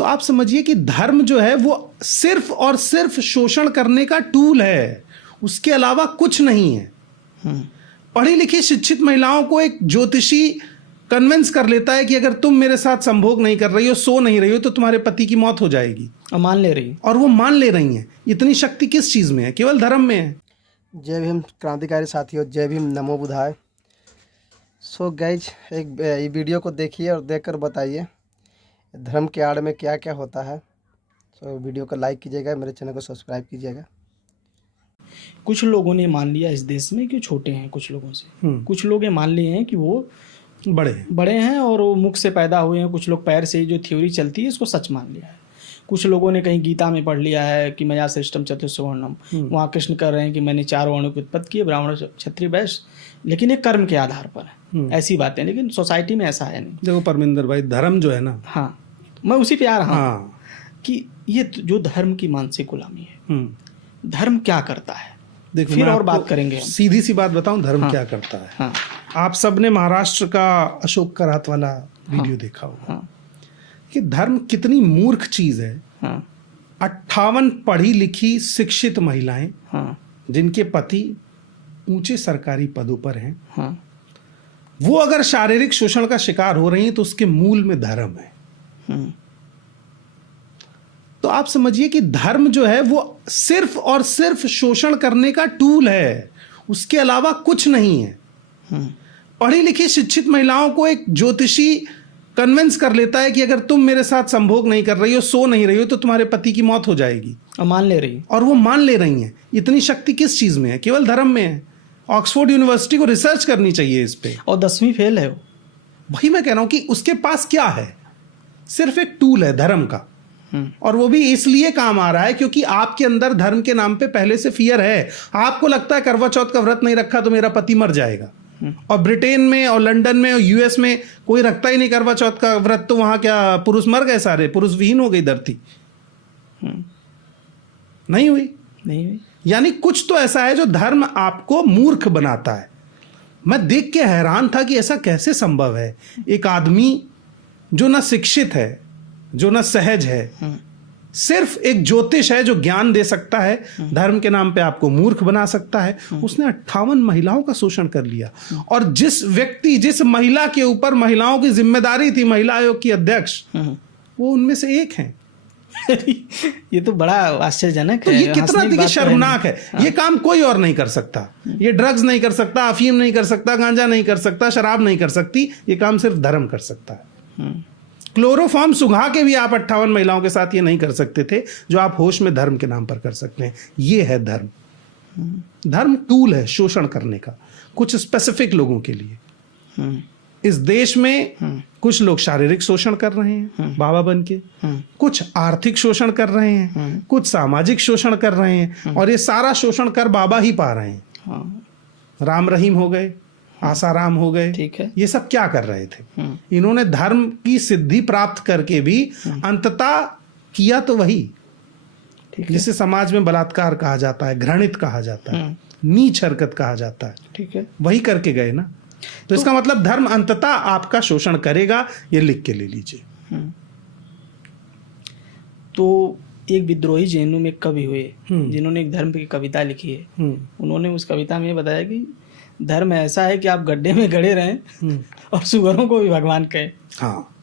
तो आप समझिए कि धर्म जो है वो सिर्फ और सिर्फ शोषण करने का टूल है, उसके अलावा कुछ नहीं है। पढ़ी लिखी शिक्षित महिलाओं को एक ज्योतिषी कन्विंस कर लेता है कि अगर तुम मेरे साथ संभोग नहीं कर रही हो, सो नहीं रही हो, तो तुम्हारे पति की मौत हो जाएगी, और मान ले रही, और वो मान ले रही हैं। इतनी शक्ति किस चीज में है? केवल धर्म में है। जय भीम क्रांतिकारी साथियों, जय भीम, नमो बुधाय। सो गाइज, एक ये वीडियो को देखिए और देखकर बताइए धर्म के आड़ में क्या क्या होता है। सो वीडियो को लाइक कीजिएगा, मेरे चैनल को सब्सक्राइब कीजिएगा। कुछ लोगों ने मान लिया इस देश में कि छोटे हैं, कुछ लोगों से कुछ लोग ये मान लिए हैं कि वो बड़े हैं और वो मुख से पैदा हुए हैं। कुछ लोग पैर से जो थ्योरी चलती है इसको सच मान लिया है। कुछ लोगों ने कहीं गीता में पढ़ लिया है कि मया सृष्टम चतुर्वर्णम, वहाँ कृष्ण कह रहे हैं कि मैंने 4 वर्णों की उत्पत्ति की, ब्राह्मण क्षत्रिय वैश्य, लेकिन ये कर्म के आधार पर है। ऐसी बातें, लेकिन सोसाइटी में ऐसा है नहीं। देखो परमिंदर भाई, धर्म जो है ना, हाँ, मैं उसी पे आ रहा हूँ कि ये जो धर्म की मानसिक गुलामी है, धर्म क्या करता है। देखो फिर और बात करेंगे। सीधी सी बात बताऊं, धर्म क्या करता है। आप सबने महाराष्ट्र का अशोक करात वाला वीडियो देखा होगा कि धर्म कितनी मूर्ख चीज है। 58 पढ़ी लिखी शिक्षित महिलाएं जिनके पति ऊंचे सरकारी पदों पर हैं, वो अगर शारीरिक शोषण का शिकार हो रही हैं तो उसके मूल में धर्म है। तो आप समझिए कि धर्म जो है वो सिर्फ और सिर्फ शोषण करने का टूल है, उसके अलावा कुछ नहीं है। पढ़ी लिखी शिक्षित महिलाओं को एक ज्योतिषी कन्विंस कर लेता है कि अगर तुम मेरे साथ संभोग नहीं कर रही हो, सो नहीं रही हो, तो तुम्हारे पति की मौत हो जाएगी, और मान ले रही, और वो मान ले रही हैं। इतनी शक्ति किस चीज में है? केवल धर्म में है। ऑक्सफोर्ड यूनिवर्सिटी को रिसर्च करनी चाहिए इस पे। और 10वीं फेल है वो। वही मैं कह रहा हूं कि उसके पास क्या है? सिर्फ एक टूल है धर्म का, और वो भी इसलिए काम आ रहा है क्योंकि आपके अंदर धर्म के नाम पे पहले से फियर है। आपको लगता है करवा चौथ का व्रत नहीं रखा तो मेरा पति मर जाएगा, और ब्रिटेन में और लंदन में और यूएस में कोई रखता ही नहीं करवा चौथ का व्रत, तो वहां क्या पुरुष मर गए सारे? पुरुष विहीन हो गई धरती? नहीं हुई। यानी कुछ तो ऐसा है जो धर्म आपको मूर्ख बनाता है। मैं देख के हैरान था कि ऐसा कैसे संभव है। एक आदमी जो ना शिक्षित है, जो ना सहज है, सिर्फ एक ज्योतिष है जो ज्ञान दे सकता है, धर्म के नाम पे आपको मूर्ख बना सकता है। उसने 58 महिलाओं का शोषण कर लिया, और जिस महिला के ऊपर महिलाओं की जिम्मेदारी थी, महिला आयोग की अध्यक्ष, वो उनमें से एक है। ये तो बड़ा आश्चर्यजनक तो है। ये कितना देखिए शर्मनाक है। ये काम कोई और नहीं कर सकता। ये ड्रग्स नहीं कर सकता, अफीम नहीं कर सकता, गांजा नहीं कर सकता, शराब नहीं कर सकती। ये काम सिर्फ धर्म कर सकता है। क्लोरोफॉर्म सुंघा के भी आप 58 महिलाओं के साथ ये नहीं कर सकते थे जो आप होश में धर्म के नाम पर कर सकते हैं। ये है धर्म। धर्म टूल है शोषण करने का, कुछ स्पेसिफिक लोगों के लिए। इस देश में कुछ लोग शारीरिक शोषण कर रहे हैं बाबा बन के, कुछ आर्थिक शोषण कर रहे हैं, कुछ सामाजिक शोषण कर रहे हैं, और ये सारा शोषण कर बाबा ही पा रहे हैं। राम रहीम हो गए, आसाराम हो गए, ठीक है। ये सब क्या कर रहे थे? इन्होंने धर्म की सिद्धि प्राप्त करके भी अंततः किया तो वही, जिसे समाज में बलात्कार कहा जाता है, घृणित कहा जाता है, नीच हरकत कहा जाता है, ठीक है, वही करके गए ना। तो इसका मतलब धर्म अंततः आपका शोषण करेगा, ये लिख के ले लीजिए। तो एक विद्रोही जैनों में कवि हुए जिन्होंने एक धर्म की कविता लिखी है। उन्होंने उस कविता में बताया कि धर्म ऐसा है कि आप गड्ढे में गड़े रहें और सुअरों को भी भगवान कहें। हाँ,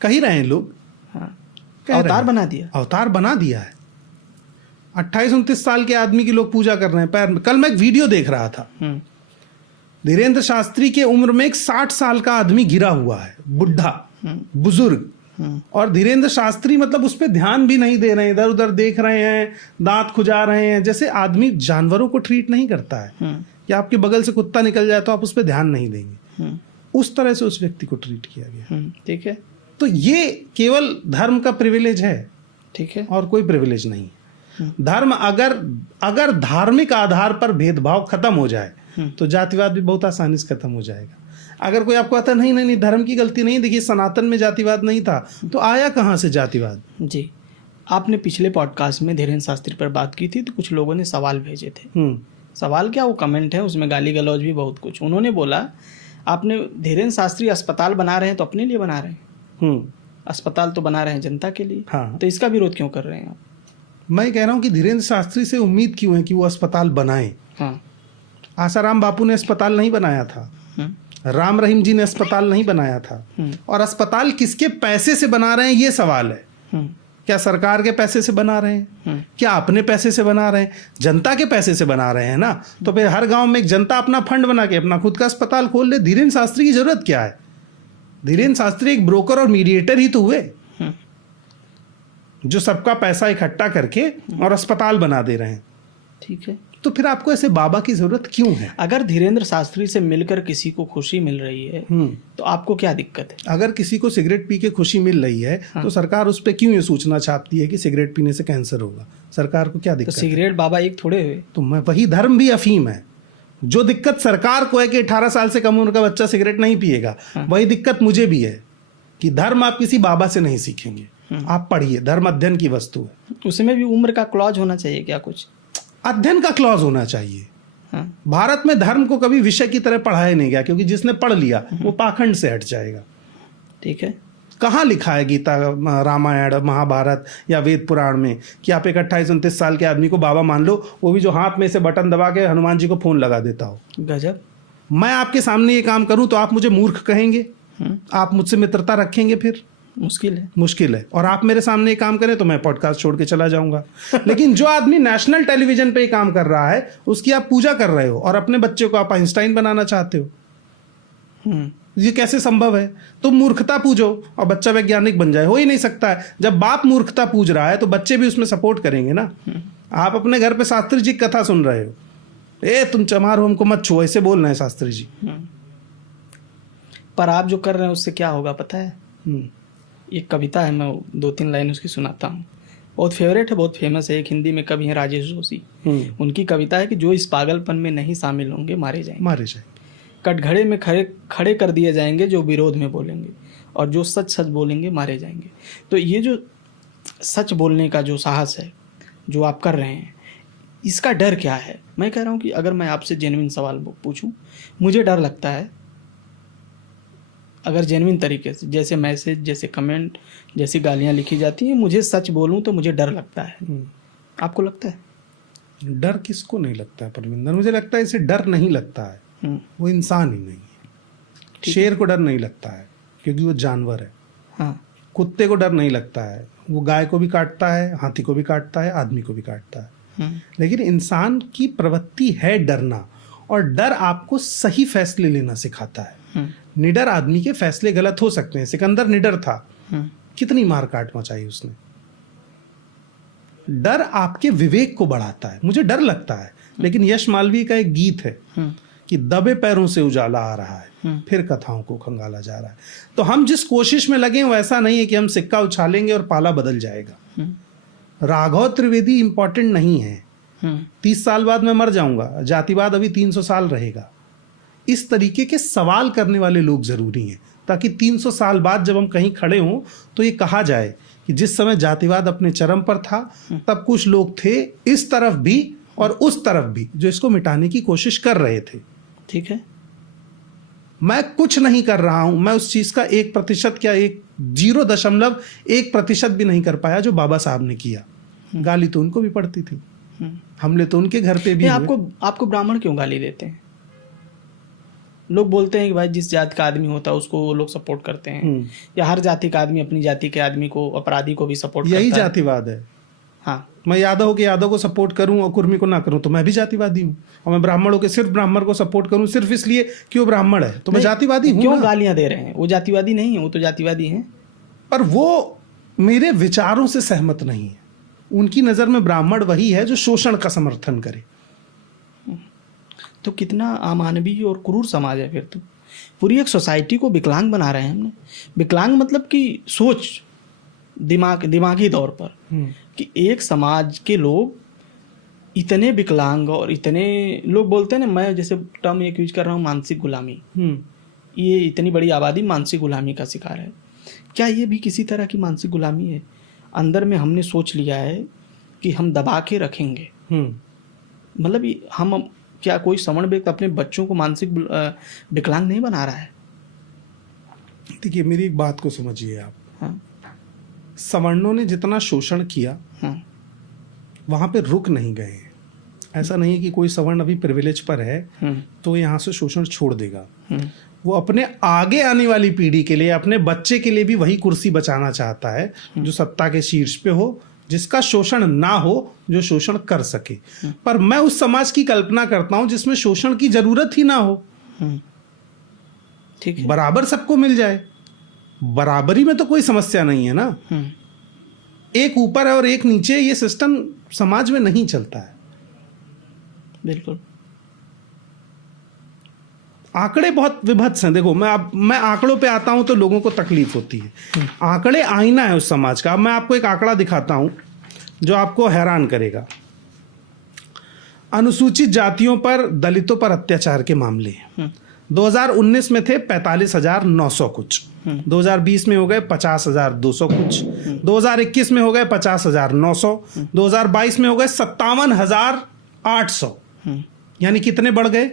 कह ही रहे हैं लोग। हाँ, अवतार बना दिया है। 28-29 साल के आदमी की लोग पूजा कर रहे हैं पैर में। कल मैं एक वीडियो देख रहा था, धीरेन्द्र शास्त्री के उम्र में एक 60 साल का आदमी गिरा हुआ है, बुढ़ा बुजुर्ग, और धीरेन्द्र शास्त्री मतलब उस पर ध्यान भी नहीं दे रहे हैं, इधर उधर देख रहे हैं, दांत खुजा रहे हैं। जैसे आदमी जानवरों को ट्रीट नहीं करता है कि आपके बगल से कुत्ता निकल जाए तो आप उस पर ध्यान नहीं देंगे, उस तरह से उस व्यक्ति को ट्रीट किया गया। ठीक है। तो ये केवल धर्म का प्रिविलेज है, ठीक है, और कोई प्रिविलेज नहीं। धर्म अगर धार्मिक आधार पर भेदभाव खत्म हो जाए तो जातिवाद भी बहुत आसानी से खत्म हो जाएगा। अगर कोई आपको कहता नहीं धर्म की गलती नहीं, देखिए सनातन में जातिवाद नहीं था, तो आया कहाँ से जातिवाद? जी, आपने पिछले पॉडकास्ट में धीरेन्द्र शास्त्री पर बात की थी, तो कुछ लोगों ने सवाल भेजे थे। सवाल क्या, वो कमेंट है, उसमें गाली गलौज भी बहुत कुछ। उन्होंने बोला आपने धीरेन्द्र शास्त्री अस्पताल बना रहे हैं तो अपने लिए बना रहे हैं, अस्पताल तो बना रहे हैं जनता के लिए, हाँ। तो इसका विरोध क्यों कर रहे हैं आप? मैं कह रहा हूँ कि धीरेन्द्र शास्त्री से उम्मीद क्यों है कि वो अस्पताल बनाए। हाँ। आसाराम बापू ने अस्पताल नहीं बनाया था, राम रहीम जी ने अस्पताल नहीं बनाया था। और अस्पताल किसके पैसे से बना रहे हैं ये सवाल है। क्या सरकार के पैसे से बना रहे हैं, क्या अपने पैसे से बना रहे हैं? जनता के पैसे से बना रहे हैं ना, तो फिर हर गांव में एक जनता अपना फंड बना के अपना खुद का अस्पताल खोल ले। धीरेन्द्र शास्त्री की जरूरत क्या है? धीरेन्द्र शास्त्री एक ब्रोकर और मीडिएटर ही तो हुए, जो सबका पैसा इकट्ठा करके और अस्पताल बना दे रहे हैं। ठीक है, तो फिर आपको ऐसे बाबा की जरूरत क्यों है? अगर धीरेन्द्र शास्त्री से मिलकर किसी को खुशी मिल रही है तो आपको क्या दिक्कत है? अगर किसी को सिगरेट पी के खुशी मिल रही है तो सरकार उस पर क्यों ये सूचना छापती है कि सिगरेट पीने से कैंसर होगा? सरकार को क्या तो दिक्कत है? सिगरेट बाबा एक थोड़े हुए। तो मैं वही, धर्म भी अफीम है। जो दिक्कत सरकार को है कि 18 साल से कम उम्र का बच्चा सिगरेट नहीं पिएगा, वही दिक्कत मुझे भी है कि धर्म आप किसी बाबा से नहीं सीखेंगे। आप पढ़िए, धर्म अध्ययन की वस्तु है। उसमें भी उम्र का क्लॉज होना चाहिए क्या? कुछ अध्ययन का क्लॉज होना चाहिए। भारत में धर्म को कभी विषय की तरह पढ़ाया नहीं गया, क्योंकि जिसने पढ़ लिया वो पाखंड से हट जाएगा। ठीक है, कहाँ लिखा है गीता, रामायण, महाभारत या वेद पुराण में कि आप एक 28-29 साल के आदमी को बाबा मान लो, वो भी जो हाथ में से बटन दबा के हनुमान जी को फोन लगा देता हो? गजब। मैं आपके सामने ये काम करूं तो आप मुझे मूर्ख कहेंगे? आप मुझसे मित्रता रखेंगे? फिर मुश्किल है। और आप मेरे सामने ये काम करें तो मैं पॉडकास्ट छोड़ के चला जाऊंगा। लेकिन जो आदमी नेशनल टेलीविजन पे काम कर रहा है उसकी आप पूजा कर रहे हो और अपने बच्चे को आप आइंस्टाइन बनाना चाहते हो। ये कैसे संभव है? तुम मूर्खता पूजो और बच्चा वैज्ञानिक बन जाए, हो ही नहीं सकता है। जब बाप मूर्खता पूज रहा है तो बच्चे भी उसमें सपोर्ट करेंगे ना। आप अपने घर पे शास्त्री जी की कथा सुन रहे हो, तुम चमार हो, हमको मत छुओ, ऐसे बोलना है शास्त्री जी। पर आप जो कर रहे हैं उससे क्या होगा पता है? एक कविता है, मैं 2-3 लाइन उसकी सुनाता हूँ। बहुत फेवरेट है, बहुत फेमस है। एक हिंदी में कवि हैं राजेश जोशी, उनकी कविता है कि जो इस पागलपन में नहीं शामिल होंगे मारे जाएंगे। कटघरे में खड़े कर दिए जाएंगे जो विरोध में बोलेंगे, और जो सच सच बोलेंगे मारे जाएंगे। तो ये जो सच बोलने का जो साहस है जो आप कर रहे हैं, इसका डर क्या है? मैं कह रहा हूँ कि अगर मैं आपसे जेन्युइन सवाल पूछूं, मुझे डर लगता है अगर जेन्युइन तरीके से, जैसे मैसेज, जैसे कमेंट, जैसी गालियाँ लिखी जाती हैं, मुझे सच बोलूं तो मुझे डर लगता है। आपको लगता है? डर किसको नहीं लगता है परमिंदर? मुझे लगता है इसे डर नहीं लगता है, वो इंसान ही नहीं है। शेर को डर नहीं लगता है क्योंकि वो जानवर है। हाँ। कुत्ते को डर नहीं लगता है, वो गाय को भी काटता है, हाथी को भी काटता है, आदमी को भी काटता है। लेकिन इंसान की प्रवृत्ति है डरना, और डर आपको सही फैसले लेना सिखाता है। निडर आदमी के फैसले गलत हो सकते हैं। सिकंदर निडर था, कितनी मार काट मचाई उसने। डर आपके विवेक को बढ़ाता है। मुझे डर लगता है, लेकिन यश मालवीय का एक गीत है कि दबे पैरों से उजाला आ रहा है, फिर कथाओं को खंगाला जा रहा है। तो हम जिस कोशिश में लगे वैसा नहीं है कि हम सिक्का उछालेंगे और पाला बदल जाएगा। राघव त्रिवेदी इंपॉर्टेंट नहीं है। 30 साल बाद मैं मर जाऊंगा, जातिवाद अभी 300 साल रहेगा। इस तरीके के सवाल करने वाले लोग जरूरी हैं, ताकि 300 साल बाद जब हम कहीं खड़े हों तो ये कहा जाए कि जिस समय जातिवाद अपने चरम पर था तब कुछ लोग थे इस तरफ भी और उस तरफ भी जो इसको मिटाने की कोशिश कर रहे थे। ठीक है, मैं कुछ नहीं कर रहा हूं, मैं उस चीज का 1% क्या 0.1% भी नहीं कर पाया जो बाबा साहब ने किया। गाली तो उनको भी पड़ती थी, हमले तो उनके घर पे भी हुए। आपको ब्राह्मण क्यों गाली देते हैं? लोग बोलते हैं कि भाई जिस जाति का आदमी होता है उसको वो लोग सपोर्ट करते हैं, या हर जाति का आदमी अपनी जाति के आदमी को, अपराधी को भी सपोर्ट करता है। यही जातिवाद है। हाँ, मैं यादव के यादव को सपोर्ट करूं और कुर्मी को ना करूं तो मैं भी जातिवादी हूं। और मैं ब्राह्मणों के सिर्फ ब्राह्मण को सपोर्ट करूं सिर्फ इसलिए कि वो ब्राह्मण है तो मैं जातिवादी हूं। क्यों गालियां दे रहे हैं? वो जातिवादी नहीं है, वो तो जातिवादी हैं। पर वो मेरे विचारों से सहमत नहीं है। उनकी नजर में ब्राह्मण वही है जो शोषण का समर्थन करे। तो कितना अमानवीय और क्रूर समाज है फिर। तो पूरी एक सोसाइटी को विकलांग बना रहे हैं हमने। विकलांग मतलब कि सोच, दिमागी तौर पर कि एक समाज के लोग इतने विकलांग, और इतने लोग बोलते हैं ना, मैं जैसे टर्म एक यूज कर रहा हूँ मानसिक गुलामी। ये इतनी बड़ी आबादी मानसिक गुलामी का शिकार है। क्या ये भी किसी तरह की मानसिक गुलामी है? अंदर में हमने सोच लिया है कि हम दबा के रखेंगे। मतलब हम, क्या कोई सवर्ण व्यक्ति अपने बच्चों को मानसिक विकलांग नहीं बना रहा है? देखिए मेरी एक बात को समझिए आप। हाँ। सवर्णों ने जितना शोषण किया हाँ, वहां पे रुक नहीं गए हैं। ऐसा नहीं है कि कोई सवर्ण अभी प्रिविलेज पर है तो यहाँ से शोषण छोड़ देगा। वो अपने आगे आने वाली पीढ़ी के लिए, अपने बच्चे के लिए भी वही कुर्सी बचाना चाहता है जो सत्ता के शीर्ष पे हो, जिसका शोषण ना हो, जो शोषण कर सके। पर मैं उस समाज की कल्पना करता हूं जिसमें शोषण की जरूरत ही ना हो, ठीक है, बराबर सबको मिल जाए। बराबरी में तो कोई समस्या नहीं है ना। एक ऊपर है और एक नीचे, ये सिस्टम समाज में नहीं चलता है। बिल्कुल। आंकड़े बहुत विभत्स हैं। देखो, मैं आंकड़ों पे आता हूं तो लोगों को तकलीफ होती है। आंकड़े आईना है उस समाज का। मैं आपको एक आंकड़ा दिखाता हूं जो आपको हैरान करेगा। अनुसूचित जातियों पर, दलितों पर अत्याचार के मामले 2019 में थे 45,900 कुछ, 2020 में हो गए 50,200 कुछ, 2021 में हो गए 50,900, 2022 में हो गए 57,800। यानी कितने बढ़ गए?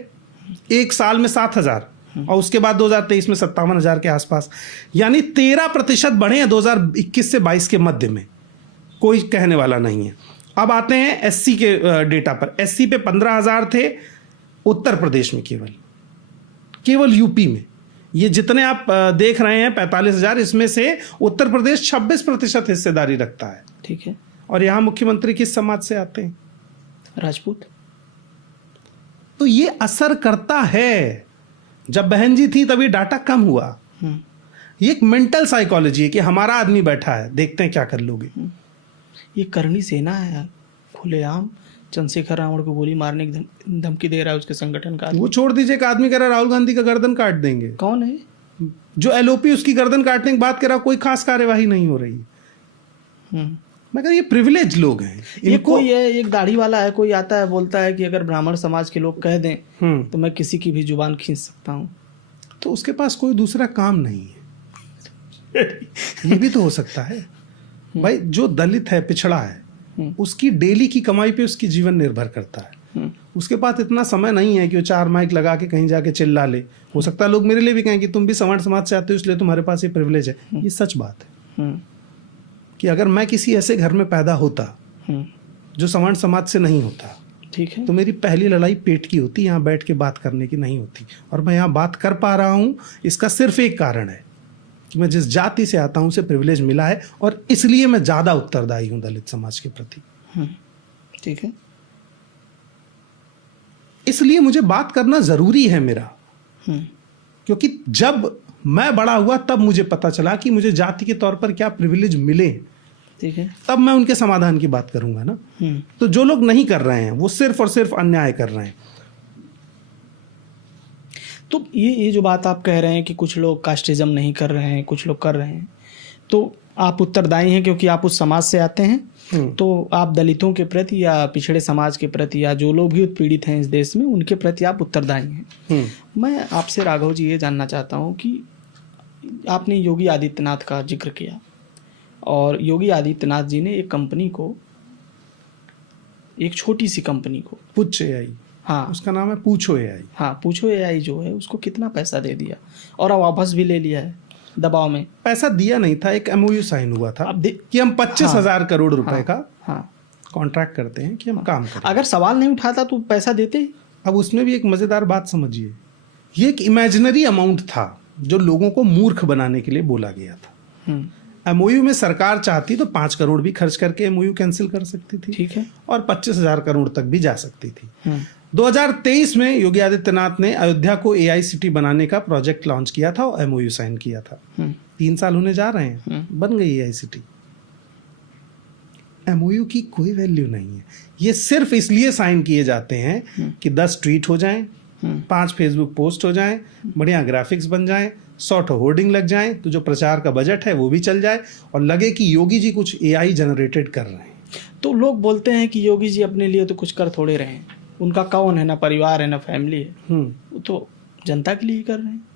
एक साल में 7,000, और उसके बाद 2023 में 57,000 के आसपास। यानी 13% बढ़े हैं 2021 से 22 के मध्य में। कोई कहने वाला नहीं है। अब आते हैं एससी के डेटा पर। एससी पे 15,000 थे उत्तर प्रदेश में, केवल यूपी में। ये जितने आप देख रहे हैं 45,000, इसमें से उत्तर प्रदेश 26% हिस्सेदारी रखता है। ठीक है। और यहाँ मुख्यमंत्री किस समाज से आते हैं? राजपूत। तो ये असर करता है। जब बहन जी थी तभी डाटा कम हुआ। ये एक मेंटल साइकोलॉजी है कि हमारा आदमी बैठा है, देखते हैं क्या कर लोगे। ये करनी सेना है यार, खुलेआम चंद्रशेखर रावण को गोली मारने की धमकी दे रहा है उसके संगठन का। वो छोड़ दीजिए, एक आदमी कह रहा है राहुल गांधी का गर्दन काट देंगे। कौन है? जो एलओपी उसकी गर्दन काटने की बात कर रहा, कोई खास कार्यवाही नहीं हो रही। मैं कह, ये प्रिविलेज लोग हैं। ये कोई है, एक दाढ़ी वाला है, कोई आता है बोलता है कि अगर ब्राह्मण समाज के लोग कह दें तो मैं किसी की भी जुबान खींच सकता हूँ। तो उसके पास कोई दूसरा काम नहीं है। ये भी तो हो सकता है भाई। जो दलित है, पिछड़ा है, उसकी डेली की कमाई पे उसकी जीवन निर्भर करता है। उसके पास इतना समय नहीं है कि वो 4 माइक लगा के कहीं जाके चिल्ला ले। हो सकता है लोग मेरे लिए भी कहें कि तुम भी सवर्ण समाज से आते हो इसलिए तुम्हारे पास ये प्रिविलेज है। ये सच बात है कि अगर मैं किसी ऐसे घर में पैदा होता जो सवर्ण समाज से नहीं होता, ठीक है, तो मेरी पहली लड़ाई पेट की होती, यहाँ बैठ के बात करने की नहीं होती। और मैं यहाँ बात कर पा रहा हूँ, इसका सिर्फ एक कारण है कि मैं जिस जाति से आता हूँ उसे प्रिविलेज मिला है, और इसलिए मैं ज़्यादा उत्तरदायी हूँ दलित समाज के प्रति। ठीक है, इसलिए मुझे बात करना ज़रूरी है मेरा, क्योंकि जब मैं बड़ा हुआ तब मुझे पता चला कि मुझे जाति के तौर पर क्या प्रिविलेज मिले। ठीक है, तब मैं उनके समाधान की बात करूंगा ना। तो जो लोग नहीं कर रहे हैं वो सिर्फ और सिर्फ अन्याय कर रहे हैं। तो ये जो बात आप कह रहे हैं कि कुछ लोग कास्टिज्म नहीं कर रहे हैं, कुछ लोग कर रहे हैं, तो आप उत्तरदायी हैं क्योंकि आप उस समाज से आते हैं। तो आप दलितों के प्रति या पिछड़े समाज के प्रति या जो लोग भी उत्पीड़ित हैं इस देश में, उनके प्रति आप उत्तरदायी हैं। मैं आपसे राघव जी ये जानना चाहता हूँ कि आपने योगी आदित्यनाथ का जिक्र किया, और योगी आदित्यनाथ जी ने एक कंपनी को, एक छोटी सी कंपनी को, पुछ एआई, हाँ उसका नाम है पूछो एआई, हाँ पूछो एआई जो है, उसको कितना पैसा दे दिया और अब वापस भी ले लिया है दबाव में। पैसा दिया नहीं था, एक एमओयू साइन हुआ था कि हम 25,000 करोड़ रुपए का कॉन्ट्रैक्ट करते हैं कि हम काम करें। अगर सवाल नहीं उठाता तो पैसा देते। अब उसमें भी एक मजेदार बात समझिए, ये एक इमेजिनरी अमाउंट था जो लोगों को मूर्ख बनाने के लिए बोला गया था। एमओयू में सरकार चाहती तो 5 करोड़ भी खर्च करके एमओयू कैंसिल कर सकती थी, ठीक है, और 25,000 करोड़ तक भी जा सकती थी। 2023 में योगी आदित्यनाथ ने अयोध्या को एआई सिटी बनाने का प्रोजेक्ट लॉन्च किया था और एमओयू साइन किया था। 3 साल होने जा रहे हैं, बन गई एआई सिटी। एमओयू की कोई वैल्यू नहीं है। ये सिर्फ इसलिए साइन किए जाते हैं कि 10 ट्वीट हो जाएं, 5 फेसबुक पोस्ट हो जाएं, बढ़िया ग्राफिक्स बन जाएं, 100 होर्डिंग लग जाएं, तो जो प्रचार का बजट है वो भी चल जाए और लगे कि योगी जी कुछ एआई जनरेटेड कर रहे हैं। तो लोग बोलते हैं कि योगी जी अपने लिए तो कुछ कर थोड़े रहे हैं, उनका कौन है, ना परिवार है ना फैमिली है, वो तो जनता के लिए ही कर रहे हैं।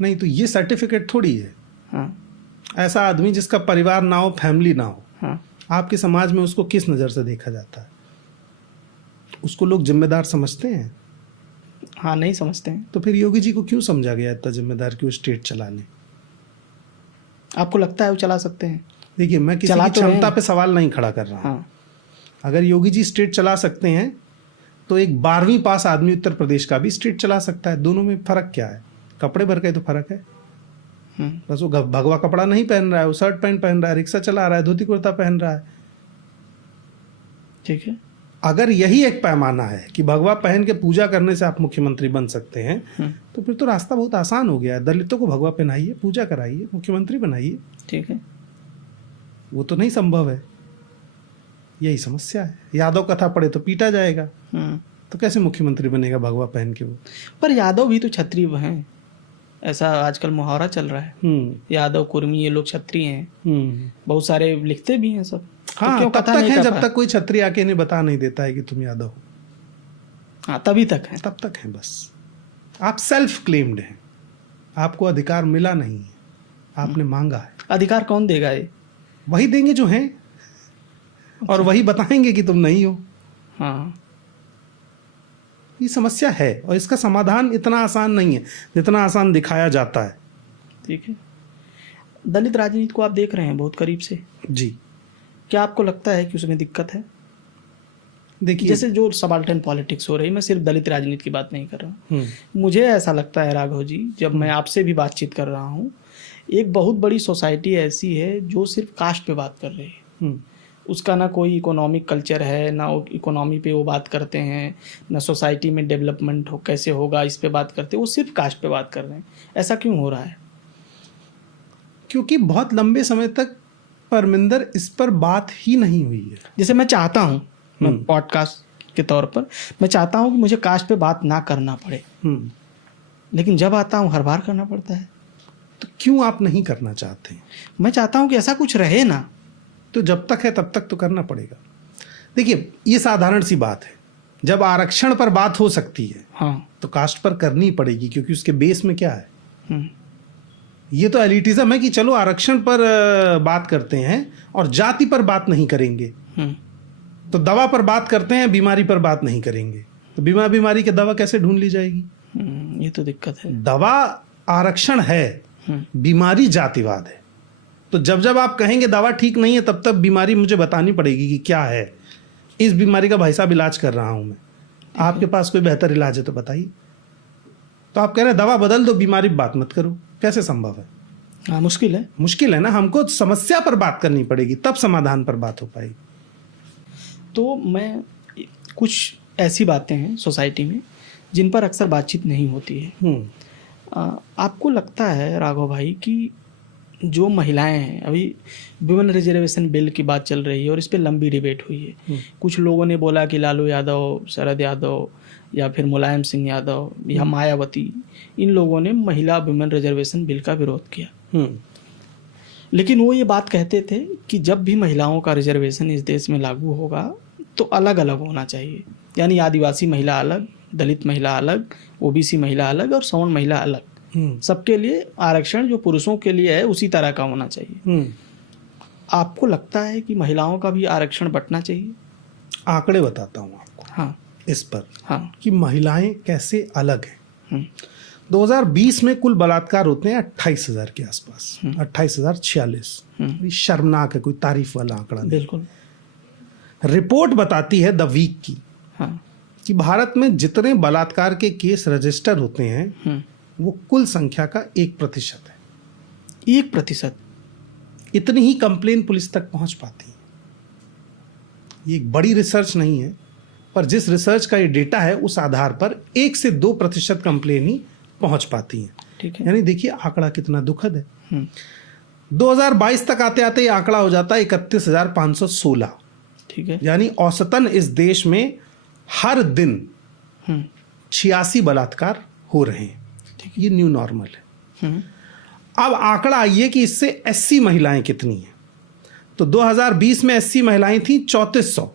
नहीं तो ये सर्टिफिकेट थोड़ी है। हाँ, ऐसा आदमी जिसका परिवार ना हो, फैमिली ना हो, हाँ, आपके समाज में उसको किस नज़र से देखा जाता है? उसको लोग जिम्मेदार समझते हैं? हाँ, नहीं समझते हैं। तो फिर योगी जी को क्यों समझा गया इतना जिम्मेदार कि वो स्टेट चला लें? आपको लगता है वो चला सकते हैं? देखिए, मैं किसी चला की तो रहे क्षमता हैं। पे सवाल नहीं खड़ा कर रहा हूँ। हाँ अगर योगी जी स्टेट चला सकते हैं तो एक 12वीं पास आदमी उत्तर प्रदेश का भी स्टेट चला सकता है। दोनों में फर्क क्या है? कपड़े भर का ही तो फर्क है। बस वो भगवा कपड़ा नहीं पहन रहा है, वो शर्ट पैंट पहन रहा है, रिक्शा चला रहा है, धोती कुर्ता पहन रहा है। ठीक है। अगर यही एक पैमाना है कि भगवा पहन के पूजा करने से आप मुख्यमंत्री बन सकते हैं, तो फिर तो रास्ता बहुत आसान हो गया है। दलितों को भगवा पहनाइए, पूजा कराइए, मुख्यमंत्री बनाइए। ठीक है। वो तो नहीं संभव है, यही समस्या है। यादव कथा पढ़े तो पीटा जाएगा, तो कैसे मुख्यमंत्री बनेगा भगवा पहन के वो? पर यादव भी तो क्षत्रिय हैं, ऐसा आजकल मुहावरा चल रहा है। यादव कुर्मी ये लोग क्षत्रिय हैं, बहुत सारे लिखते भी हैं सब। हाँ, तो क्यों तब कथा तक नहीं है कर जब पाए? तक कोई छत्री आके इन्हें बता नहीं देता है कि तुम यादव हो। हाँ, तभी तक है। तब तक है बस। आप सेल्फ क्लेम्ड हैं, आपको अधिकार मिला नहीं है, आपने मांगा है। अधिकार कौन देगा ये? वही देंगे जो हैं, और वही बताएंगे कि तुम नहीं हो। हाँ, ये समस्या है और इसका समाधान इतना आसान नहीं है जितना आसान दिखाया जाता है। ठीक है। दलित राजनीति को आप देख रहे हैं बहुत करीब से, जी, क्या आपको लगता है कि उसमें दिक्कत है? देखिए, जैसे जो सबाल्टर्न पॉलिटिक्स हो रही, मैं सिर्फ दलित राजनीति की बात नहीं कर रहा हूँ। मुझे ऐसा लगता है राघव जी, जब मैं आपसे भी बातचीत कर रहा हूँ, एक बहुत बड़ी सोसाइटी ऐसी है जो सिर्फ कास्ट पे बात कर रही है। उसका ना कोई इकोनॉमिक कल्चर है, ना इकोनॉमी पे वो बात करते हैं, ना सोसाइटी में डेवलपमेंट हो कैसे होगा इस पे बात करते हैं, वो सिर्फ कास्ट पे बात कर रहे हैं। ऐसा क्यों हो रहा है? क्योंकि बहुत लंबे समय तक परमिंदर इस पर बात ही नहीं हुई है। जैसे मैं चाहता हूँ, मैं पॉडकास्ट के तौर पर मैं चाहता हूँ कि मुझे कास्ट पे बात ना करना पड़े, लेकिन जब आता हूँ हर बार करना पड़ता है। तो क्यों आप नहीं करना चाहते? मैं चाहता हूँ कि ऐसा कुछ रहे ना। तो जब तक है तब तक तो करना पड़ेगा। देखिए, ये साधारण सी बात है, जब आरक्षण पर बात हो सकती है, हाँ, तो कास्ट पर करनी पड़ेगी, क्योंकि उसके बेस में क्या है? ये तो एलिटिज्म है कि चलो आरक्षण पर बात करते हैं और जाति पर बात नहीं करेंगे। तो दवा पर बात करते हैं, बीमारी पर बात नहीं करेंगे। तो बीमारी की दवा कैसे ढूंढ ली जाएगी? ये तो दिक्कत है। दवा आरक्षण है, बीमारी जातिवाद है। तो जब आप कहेंगे दवा ठीक नहीं है, तब तक बीमारी मुझे बतानी पड़ेगी कि क्या है। इस बीमारी का भाई साहब इलाज कर रहा हूं मैं, आपके पास कोई बेहतर इलाज है तो बताइए। तो आप कह रहे हैं दवा बदल दो, बीमारी पर बात मत करो, कैसे संभव है? हाँ, मुश्किल है। मुश्किल है ना। हमको समस्या पर बात करनी पड़ेगी, तब समाधान पर बात हो पाएगी। तो मैं कुछ ऐसी बातें हैं सोसाइटी में जिन पर अक्सर बातचीत नहीं होती है। आपको लगता है राघव भाई कि जो महिलाएं हैं, अभी वुमेन रिजर्वेशन बिल की बात चल रही है और इस पे लंबी डिबेट हुई है। कुछ लोगों ने बोला कि लालू यादव, शरद यादव या फिर मुलायम सिंह यादव या मायावती, इन लोगों ने महिला वुमेन रिजर्वेशन बिल का विरोध किया। लेकिन वो ये बात कहते थे कि जब भी महिलाओं का रिजर्वेशन इस देश में लागू होगा तो अलग अलग होना चाहिए, यानी आदिवासी महिला अलग, दलित महिला अलग, ओबीसी महिला अलग और सवर्ण महिला अलग। सबके लिए आरक्षण जो पुरुषों के लिए है उसी तरह का होना चाहिए। आपको लगता है कि महिलाओं का भी आरक्षण बंटना चाहिए? आंकड़े बताता हूँ आपको। हाँ, इस पर, हाँ, कि महिलाएं कैसे अलग हैं। 2020 में कुल बलात्कार होते हैं 28,000 के आसपास, 28,046। ये शर्मनाक है, कोई तारीफ वाला आंकड़ा नहीं। बिल्कुल। रिपोर्ट बताती है द वीक की, हाँ, कि भारत में जितने बलात्कार के केस रजिस्टर होते हैं वो कुल संख्या का 1% है। 1%? इतनी ही कंप्लेन पुलिस तक पहुंच पाती है। ये एक बड़ी रिसर्च नहीं है, पर जिस रिसर्च का ये डेटा है उस आधार पर 1 से 2% कंप्लेन ही पहुंच पाती हैं। ठीक है। यानी देखिए आंकड़ा कितना दुखद है। 2022 तक आते आते ये आंकड़ा हो जाता है 31,516। ठीक है। यानी औसतन इस देश में हर दिन 86 बलात्कार हो रहे हैं। ये न्यू नॉर्मल है। अब आंकड़ा आइए कि इससे एससी महिलाएं कितनी हैं। तो 2020 में एससी महिलाएं थी 3400,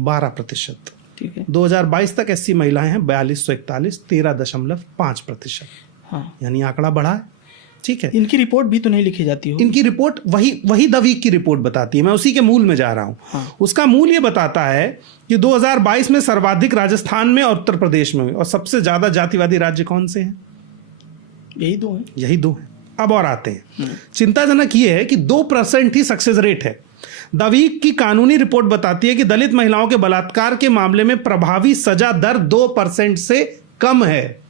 12%। ठीक है। 2022 तक एससी महिलाएं हैं 4241, 13.5%। हाँ, यानी आंकड़ा बढ़ा है। ठीक है। इनकी रिपोर्ट भी तो नहीं लिखी जाती हो? इनकी रिपोर्ट वही द वीक की रिपोर्ट बताती है। मैं उसी के मूल में जा रहा हूं। हाँ। उसका मूल ये बताता है कि 2022 में सर्वाधिक राजस्थान में और उत्तर प्रदेश में, और सबसे ज्यादा जातिवादी राज्य कौन से हैं? यही दो हैं। यही दो हैं। अब और आते हैं, चिंताजनक ये है कि 2% ही सक्सेस रेट है। द वीक की कानूनी रिपोर्ट बताती है कि दलित महिलाओं के बलात्कार के मामले में प्रभावी सजा दर 2% से कम है।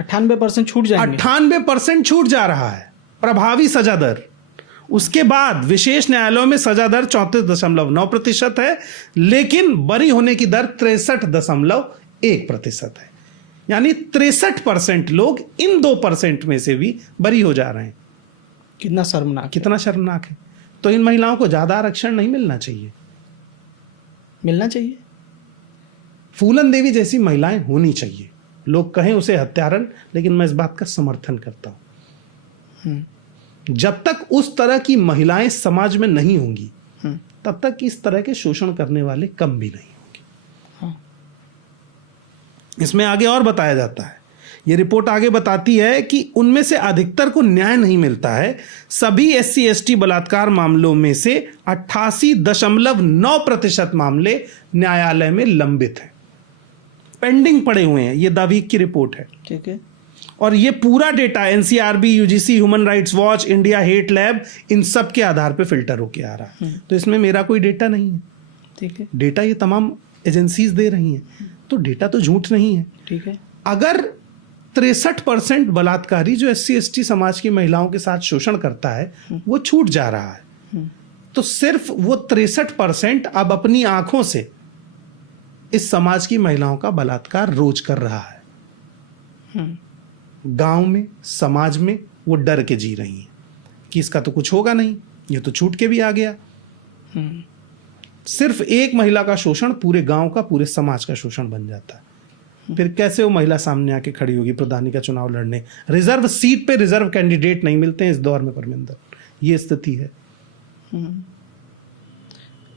98% छूट जाएंगे। 98% छूट जा रहा है प्रभावी सजा दर। उसके बाद विशेष न्यायालयों में सजा दर 34.9% है, लेकिन बरी होने की दर 63.1% है। यानी 63% लोग इन 2% में से भी बरी हो जा रहे हैं। कितना शर्मनाक, कितना शर्मनाक है। तो इन महिलाओं को ज्यादा आरक्षण नहीं मिलना चाहिए, मिलना चाहिए। फूलन देवी जैसी महिलाएं होनी चाहिए। लोग कहें उसे हत्यारन, लेकिन मैं इस बात का समर्थन करता हूं। जब तक उस तरह की महिलाएं समाज में नहीं होंगी, तब तक इस तरह के शोषण करने वाले कम भी नहीं होंगे। इसमें आगे और बताया जाता है, यह रिपोर्ट आगे बताती है कि उनमें से अधिकतर को न्याय नहीं मिलता है। सभी SC/ST बलात्कार मामलों में से 88.9% मामले न्यायालय में लंबित हैं, पेंडिंग पड़े हुए हैं। यह द वीक की रिपोर्ट है। ठीक है। और ये पूरा data NCRB, UGC, human rights watch, India hate lab, इन सब के आधार पे फिल्टर होके आ रहा है। तो इसमें मेरा कोई डेटा नहीं है। ठीक है। डेटा ये तमाम एजेंसीज दे रही हैं, तो डेटा तो झूठ नहीं है। ठीक है। अगर 63% बलात्कारी जो SC/ST समाज की महिलाओं के साथ शोषण करता है वो छूट जा रहा है, तो सिर्फ वो 63% अब अपनी आंखों से इस समाज की महिलाओं का बलात्कार रोज कर रहा है। गांव में, समाज में वो डर के जी रही हैं कि इसका तो कुछ होगा नहीं, ये तो छूट के भी आ गया। सिर्फ एक महिला का शोषण पूरे गांव का, पूरे समाज का शोषण बन जाता है। फिर कैसे वो महिला सामने आके खड़ी होगी प्रधानी का चुनाव लड़ने? रिजर्व सीट पे रिजर्व कैंडिडेट नहीं मिलते हैं इस दौर में परमिंदर, ये स्थिति है।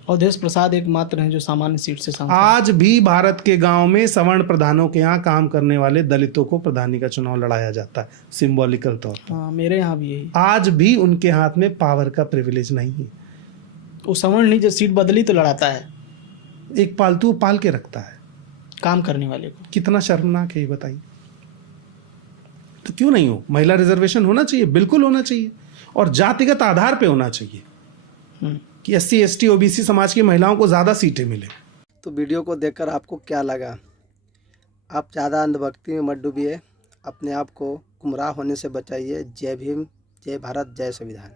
अवधेश प्रसाद एकमात्र हैं जो सामान्य सीट से सांसद। आज भी भारत के गांव में सवर्ण प्रधानों के यहाँ काम करने वाले दलितों को प्रधानी का चुनाव लड़ाया जाता है सिंबॉलिकल तौर पर। हाँ, मेरे यहाँ भी यही। आज भी उनके हाथ में पावर का प्रिविलेज नहीं है। वो सवर्ण नहीं, जब सीट बदली तो लड़ाता है। एक पालतू पाल के रखता है काम करने वाले को। कितना शर्मनाक है ये बताइए। तो क्यों नहीं हो? महिला रिजर्वेशन होना चाहिए, बिल्कुल होना चाहिए, और जातिगत आधार पे होना चाहिए कि SC/ST OBC समाज की महिलाओं को ज़्यादा सीटें मिले। तो वीडियो को देखकर आपको क्या लगा? आप ज़्यादा अंधभक्ति में मत डूबिए, अपने आप को गुमराह होने से बचाइए। जय भीम, जय भारत, जय संविधान।